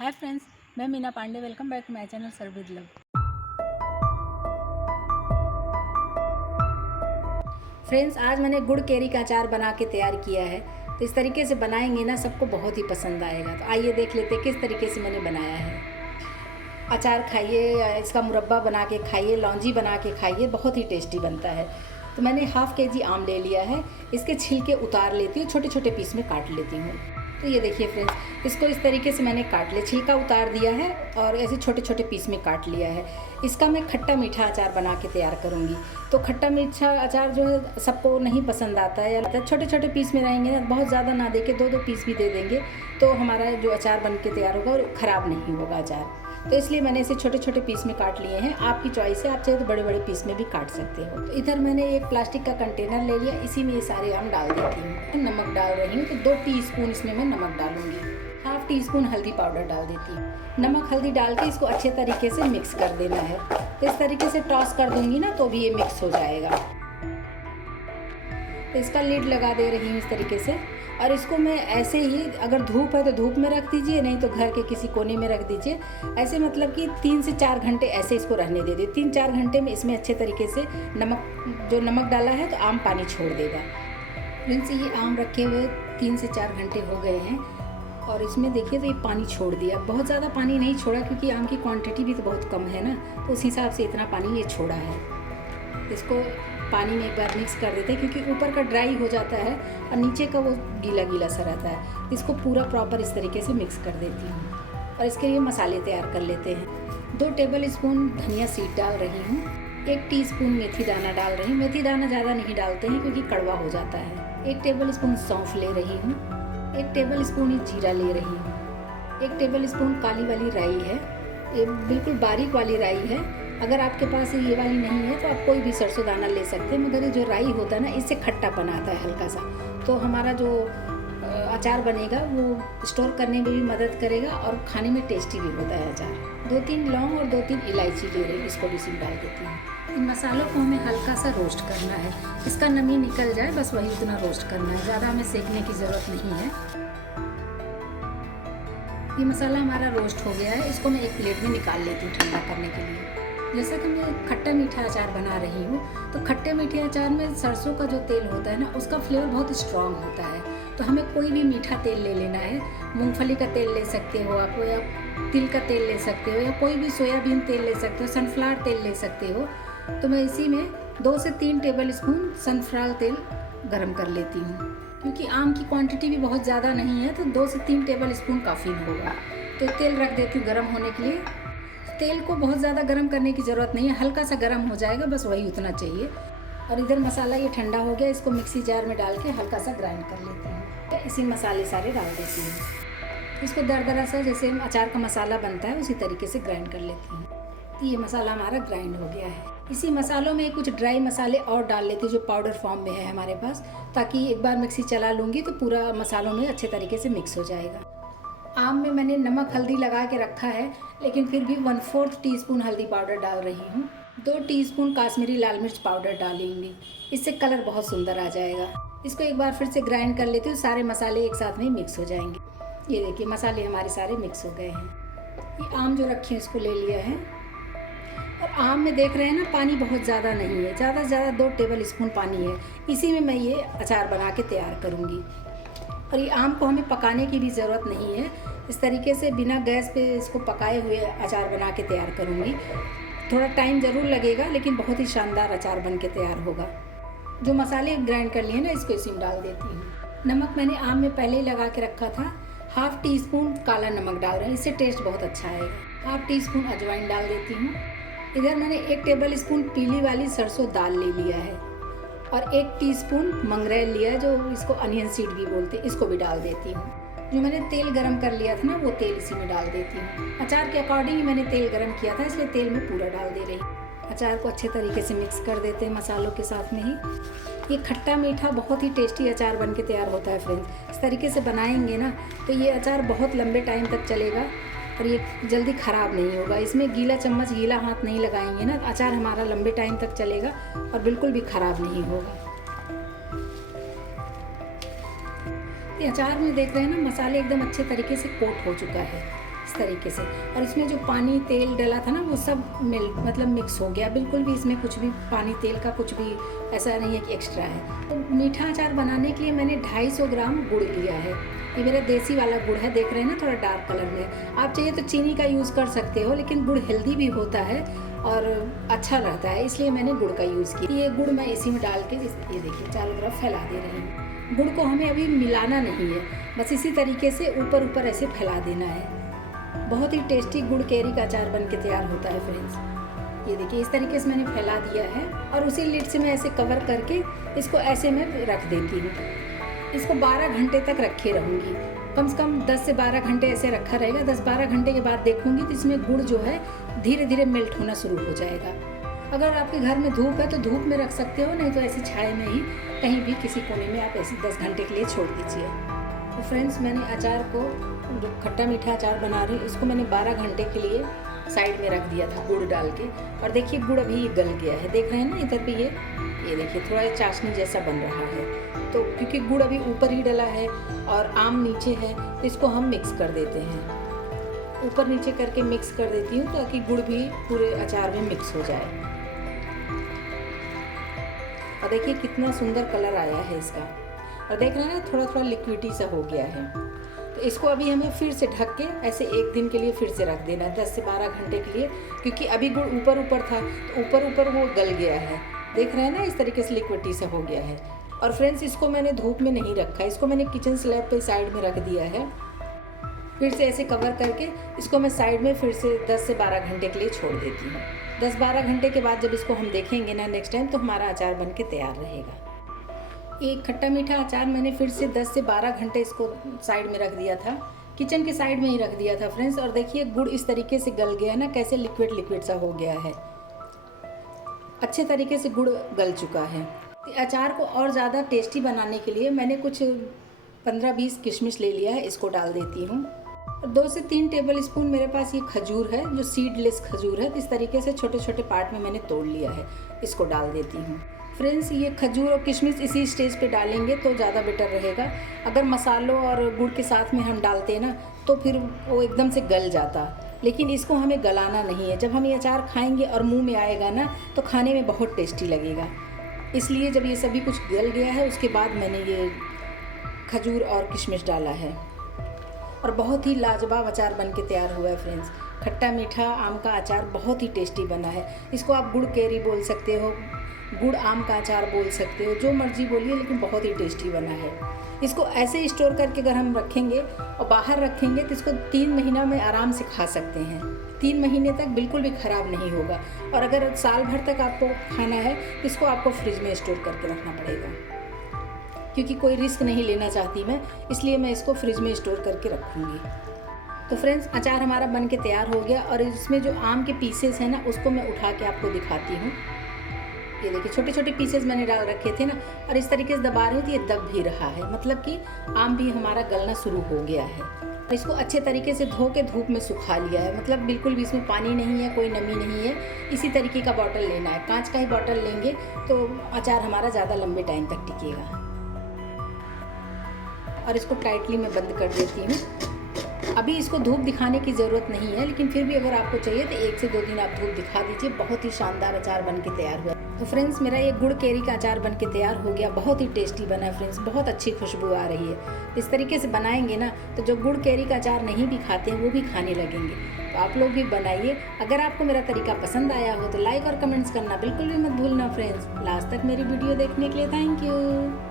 हाय friends, मैं Meena Pandey. Welcome back to my channel serve with love. Friends, आज मैंने गुड़ केरी का अचार बना के तैयार किया है। तो इस तरीके से बनाएंगे ना, सबको बहुत ही पसंद आएगा। तो आइए देख लेते हैं किस तरीके से मैंने बनाया है। अचार खाइए, इसका मुरब्बा बना के खाइए, लौंजी बना के खाइए, बहुत ही टेस्टी बनता है। तो मैंने हाफ़ केजी आम ले लिया है। इसके छिलके उतार लेती हूँ, छोटे छोटे पीस में काट लेती हूँ। तो ये देखिए फ्रेंड्स, इसको इस तरीके से मैंने काट लिया, छिलका उतार दिया है और ऐसे छोटे छोटे पीस में काट लिया है। इसका मैं खट्टा मीठा अचार बना के तैयार करूँगी। तो खट्टा मीठा अचार जो है सबको नहीं पसंद आता है, या छोटे छोटे पीस में रहेंगे ना, बहुत ज़्यादा ना दे के दो पीस भी दे देंगे तो हमारा जो अचार बन के तैयार होगा और ख़राब नहीं होगा अचार। तो इसलिए मैंने इसे छोटे छोटे पीस में काट लिए हैं। आपकी चॉइस है, आप चाहे तो बड़े बड़े पीस में भी काट सकते हो। तो इधर मैंने एक प्लास्टिक का कंटेनर ले लिया, इसी में ये सारे आम डाल देती हूँ। नमक डाल रही हूँ, तो 2 टीस्पून इसमें मैं नमक डालूंगी। हाफ़ टीस्पून हल्दी पाउडर डाल देती हूँ। नमक हल्दी डाल के इसको अच्छे तरीके से मिक्स कर देना है। तो इस तरीके से टॉस कर दूँगी ना, तो भी ये मिक्स हो जाएगा। तो इसका लिड लगा दे रही हूँ इस तरीके से। और इसको मैं ऐसे ही, अगर धूप है तो धूप में रख दीजिए, नहीं तो घर के किसी कोने में रख दीजिए। ऐसे मतलब कि 3 से 4 घंटे ऐसे इसको रहने दे दीजिए। 3-4 घंटे में इसमें अच्छे तरीके से नमक डाला है तो आम पानी छोड़ देगा। फ्रेंड्स, ये आम रखे हुए 3 से 4 घंटे हो गए हैं और इसमें देखिए तो ये पानी छोड़ दिया। बहुत ज़्यादा पानी नहीं छोड़ा क्योंकि आम की क्वांटिटी भी तो बहुत कम है ना, तो उस हिसाब से इतना पानी ये छोड़ा है। इसको पानी में एक बार मिक्स कर देते हैं क्योंकि ऊपर का ड्राई हो जाता है और नीचे का वो गीला गीला सा रहता है। इसको पूरा प्रॉपर इस तरीके से मिक्स कर देती हूँ और इसके लिए मसाले तैयार कर लेते हैं। 2 टेबल स्पून धनिया सीड डाल रही हूँ। 1 टीस्पून मेथी दाना डाल रही हूँ। मेथी दाना ज़्यादा नहीं डालते हैं क्योंकि कड़वा हो जाता है। 1 टेबल स्पून सौंफ ले रही हूँ। 1 टेबल स्पून जीरा ले रही हूँ। 1 टेबल स्पून काली वाली राई है, ये बिल्कुल बारीक वाली राई है। अगर आपके पास ये वाली नहीं है तो आप कोई भी सरसों दाना ले सकते हैं, मगर ये जो राई होता है ना, इससे खट्टापन आता है हल्का सा, तो हमारा जो अचार बनेगा वो स्टोर करने में भी मदद करेगा और खाने में टेस्टी भी होता है अचार। 2-3 लौंग और 2-3 इलायची ले रही हूँ, इसको भी इसमें डाल देती हूँ। इन मसालों को हमें हल्का सा रोस्ट करना है, इसका नमी निकल जाए बस वही उतना रोस्ट करना है, ज़्यादा हमें सेकने की ज़रूरत नहीं है। ये मसाला हमारा रोस्ट हो गया है, इसको मैं एक प्लेट में निकाल लेती हूँ ठंडा करने के लिए। जैसा कि मैं खट्टा मीठा अचार बना रही हूँ, तो खट्टे मीठे अचार में सरसों का जो तेल होता है ना, उसका फ्लेवर बहुत स्ट्रॉन्ग होता है। तो हमें कोई भी मीठा तेल ले लेना है। मूंगफली का तेल ले सकते हो आप, या तिल का तेल ले सकते हो, या कोई भी सोयाबीन तेल ले सकते हो, सनफ्लावर तेल ले सकते हो। तो मैं इसी में 2 से 3 टेबल स्पून सनफ्लावर तेल गरम कर लेती हूँ। क्योंकि आम की क्वांटिटी भी बहुत ज़्यादा नहीं है, तो 2 से 3 टेबल स्पून काफ़ी होगा। तो तेल रख देती हूँ गर्म होने के लिए। तेल को बहुत ज़्यादा गर्म करने की ज़रूरत नहीं है, हल्का सा गर्म हो जाएगा, बस वही उतना चाहिए। और इधर मसाला ये ठंडा हो गया, इसको मिक्सी जार में डाल के हल्का सा ग्राइंड कर लेती हूँ। इसी मसाले सारे डाल देती हूँ। इसको दरदरा सा जैसे अचार का मसाला बनता है उसी तरीके से ग्राइंड कर लेती हूँ। तो ये मसाला हमारा ग्राइंड हो गया है। इसी मसालों में कुछ ड्राई मसाले और डाल लेती हूँ जो पाउडर फॉर्म में है हमारे पास, ताकि एक बार मिक्सी चला लूँगी तो पूरा मसालों में अच्छे तरीके से मिक्स हो जाएगा। आम में मैंने नमक हल्दी लगा के रखा है, लेकिन फिर भी 1/4 टीस्पून हल्दी पाउडर डाल रही हूँ। 2 टीस्पून काश्मीरी लाल मिर्च पाउडर डालूंगी, इससे कलर बहुत सुंदर आ जाएगा। इसको एक बार फिर से ग्राइंड कर लेती हूँ, सारे मसाले एक साथ में मिक्स हो जाएंगे। ये देखिए मसाले हमारे सारे मिक्स हो गए हैं। ये आम जो रखे हैं इसको ले लिया है। और आम में देख रहे हैं ना, पानी बहुत ज़्यादा नहीं है, ज़्यादा से ज़्यादा 2 टेबल स्पून पानी है। इसी में मैं ये अचार बना के तैयार करूँगी। और ये आम को हमें पकाने की भी ज़रूरत नहीं है, इस तरीके से बिना गैस पे इसको पकाए हुए अचार बना के तैयार करूँगी। थोड़ा टाइम ज़रूर लगेगा, लेकिन बहुत ही शानदार अचार बन के तैयार होगा। जो मसाले ग्राइंड कर लिए ना, इसको इसी में डाल देती हूँ। नमक मैंने आम में पहले ही लगा के रखा था। 1/2 टीस्पून काला नमक डाल रहे हैं, इससे टेस्ट बहुत अच्छा आएगा। 1/2 टीस्पून अजवाइन डाल देती हूँ। इधर मैंने 1 टेबल स्पून पीली वाली सरसों दाल ले लिया है और 1 टीस्पून मंगरेल लिया है, जो इसको अनियन सीड भी बोलते हैं, इसको भी डाल देती हूँ। जो मैंने तेल गरम कर लिया था ना, वो तेल इसी में डाल देती हूँ। अचार के अकॉर्डिंग ही मैंने तेल गरम किया था, इसलिए तेल में पूरा डाल दे रही हूँ। अचार को अच्छे तरीके से मिक्स कर देते हैं मसालों के साथ में ही। ये खट्टा मीठा बहुत ही टेस्टी अचार बन के तैयार होता है फ्रेंड्स। इस तरीके से बनाएंगे ना तो ये अचार बहुत लंबे टाइम तक चलेगा और ये जल्दी ख़राब नहीं होगा। इसमें गीला चम्मच, गीला हाथ नहीं लगाएंगे ना, अचार हमारा लंबे टाइम तक चलेगा और बिल्कुल भी ख़राब नहीं होगा। ये अचार में देख रहे हैं ना, मसाले एकदम अच्छे तरीके से कोट हो चुका है। इस तरीके से। और इसमें जो पानी तेल डला था ना वो सब मिक्स हो गया, बिल्कुल भी इसमें कुछ भी पानी तेल का कुछ भी ऐसा नहीं है कि एक्स्ट्रा है। तो मीठा अचार बनाने के लिए मैंने 250 ग्राम गुड़ लिया है। ये मेरा देसी वाला गुड़ है, देख रहे हैं ना, थोड़ा डार्क कलर में। आप चाहिए तो चीनी का यूज़ कर सकते हो, लेकिन गुड़ हेल्दी भी होता है और अच्छा रहता है, इसलिए मैंने गुड़ का यूज़ किया। ये गुड़ मैं इसी में डाल के ये देखिए चारों तरफ फैला दे रही हूँ। गुड़ को हमें अभी मिलाना नहीं है, बस इसी तरीके से ऊपर ऊपर ऐसे फैला देना है। बहुत ही टेस्टी गुड़ कैरी का अचार बन के तैयार होता है फ्रेंड्स। ये देखिए इस तरीके से मैंने फैला दिया है और उसी लिड से मैं ऐसे कवर करके इसको ऐसे मैं रख देती हूँ। इसको 12 घंटे तक रखे रहूँगी, कम से कम 10 से 12 घंटे ऐसे रखा रहेगा। 10-12 घंटे के बाद देखूँगी तो इसमें गुड़ जो है धीरे धीरे मेल्ट होना शुरू हो जाएगा। अगर आपके घर में धूप है तो धूप में रख सकते हो, नहीं तो ऐसी छाया में ही कहीं भी किसी कोने में आप ऐसे 10 घंटे के लिए छोड़ दीजिए। तो फ्रेंड्स मैंने अचार को, जो खट्टा मीठा अचार बना रही हूँ, इसको मैंने 12 घंटे के लिए साइड में रख दिया था गुड़ डाल के। और देखिए गुड़ अभी गल गया है, देख रहे हैं ना इधर भी ये देखिए थोड़ा चाशनी जैसा बन रहा है। तो क्योंकि गुड़ अभी ऊपर ही डला है और आम नीचे है, तो इसको हम मिक्स कर देते हैं। ऊपर नीचे करके मिक्स कर देती हूँ ताकि गुड़ भी पूरे अचार में मिक्स हो जाए। और देखिए कितना सुंदर कलर आया है इसका, और देख रहे हैं ना थोड़ा थोड़ा लिक्विडी सा हो गया है। तो इसको अभी हमें फिर से ढक के ऐसे 1 दिन के लिए फिर से रख देना है, 10 से 12 घंटे के लिए, क्योंकि अभी गुड़ ऊपर ऊपर था तो ऊपर ऊपर वो गल गया है। देख रहे हैं ना इस तरीके से लिक्विडी सा हो गया है। और फ्रेंड्स इसको मैंने धूप में नहीं रखा, इसको मैंने किचन स्लैब पे साइड में रख दिया है। फिर से ऐसे कवर करके इसको मैं साइड में फिर से 10 से 12 घंटे के लिए छोड़ देती हूँ। 10-12 घंटे के बाद जब इसको हम देखेंगे ना नेक्स्ट टाइम, तो हमारा अचार बन के तैयार रहेगा। एक खट्टा मीठा अचार मैंने फिर से 10 से 12 घंटे इसको साइड में रख दिया था, किचन के साइड में ही रख दिया था फ्रेंड्स। और देखिए गुड़ इस तरीके से गल गया है ना, कैसे लिक्विड लिक्विड सा हो गया है, अच्छे तरीके से गुड़ गल चुका है। अचार को और ज़्यादा टेस्टी बनाने के लिए मैंने कुछ 15-20 किशमिश ले लिया है, इसको डाल देती हूँ। 2 से 3 टेबल स्पून मेरे पास ये खजूर है, जो सीडलेस खजूर है, इस तरीके से छोटे छोटे पार्ट में मैंने तोड़ लिया है, इसको डाल देती हूँ। फ्रेंड्स ये खजूर और किशमिश इसी स्टेज पे डालेंगे तो ज़्यादा बेटर रहेगा। अगर मसालों और गुड़ के साथ में हम डालते हैं ना तो फिर वो एकदम से गल जाता, लेकिन इसको हमें गलाना नहीं है। जब हम ये अचार खाएंगे और मुँह में आएगा ना तो खाने में बहुत टेस्टी लगेगा। इसलिए जब ये सभी कुछ गल गया है उसके बाद मैंने ये खजूर और किशमिश डाला है, और बहुत ही लाजवाब अचार बन के तैयार हुआ है फ्रेंड्स। खट्टा मीठा आम का अचार बहुत ही टेस्टी बना है। इसको आप गुड़ कैरी बोल सकते हो, गुड़ आम का अचार बोल सकते हो, जो मर्जी बोलिए, लेकिन बहुत ही टेस्टी बना है। इसको ऐसे स्टोर करके अगर हम रखेंगे और बाहर रखेंगे तो इसको 3 महीना में आराम से खा सकते हैं। 3 महीने तक बिल्कुल भी ख़राब नहीं होगा। और अगर साल भर तक आपको खाना है तो इसको आपको फ्रिज में स्टोर करके रखना पड़ेगा, क्योंकि कोई रिस्क नहीं लेना चाहती मैं, इसलिए मैं इसको फ्रिज में स्टोर करके रखूँगी। तो फ्रेंड्स अचार हमारा बन के तैयार हो गया, और इसमें जो आम के पीसेस हैं ना उसको मैं उठा के आपको दिखाती हूँ। ये देखिए छोटे छोटे पीसेस मैंने डाल रखे थे ना, और इस तरीके से दबा रही हूँ तो ये दब भी रहा है, मतलब कि आम भी हमारा गलना शुरू हो गया है। इसको अच्छे तरीके से धो के धूप में सुखा लिया है, मतलब बिल्कुल भी इसमें पानी नहीं है, कोई नमी नहीं है। इसी तरीके का बॉटल लेना है, कांच का ही बॉटल लेंगे तो अचार हमारा ज़्यादा लंबे टाइम तक टिकेगा। और इसको टाइटली मैं बंद कर देती हूँ। अभी इसको धूप दिखाने की ज़रूरत नहीं है, लेकिन फिर भी अगर आपको चाहिए तो 1 से 2 दिन आप धूप दिखा दीजिए। बहुत ही शानदार अचार बन के तैयार हुआ। तो फ्रेंड्स मेरा ये गुड़ कैरी का अचार बन के तैयार हो गया, बहुत ही टेस्टी बना है फ्रेंड्स, बहुत अच्छी खुशबू आ रही है। इस तरीके से बनाएंगे ना तो जो गुड़ कैरी का अचार नहीं भी खाते हैं वो भी खाने लगेंगे। तो आप लोग भी बनाइए। अगर आपको मेरा तरीका पसंद आया हो तो लाइक और कमेंट्स करना बिल्कुल भी मत भूलना फ्रेंड्स। लास्ट तक मेरी वीडियो देखने के लिए थैंक यू।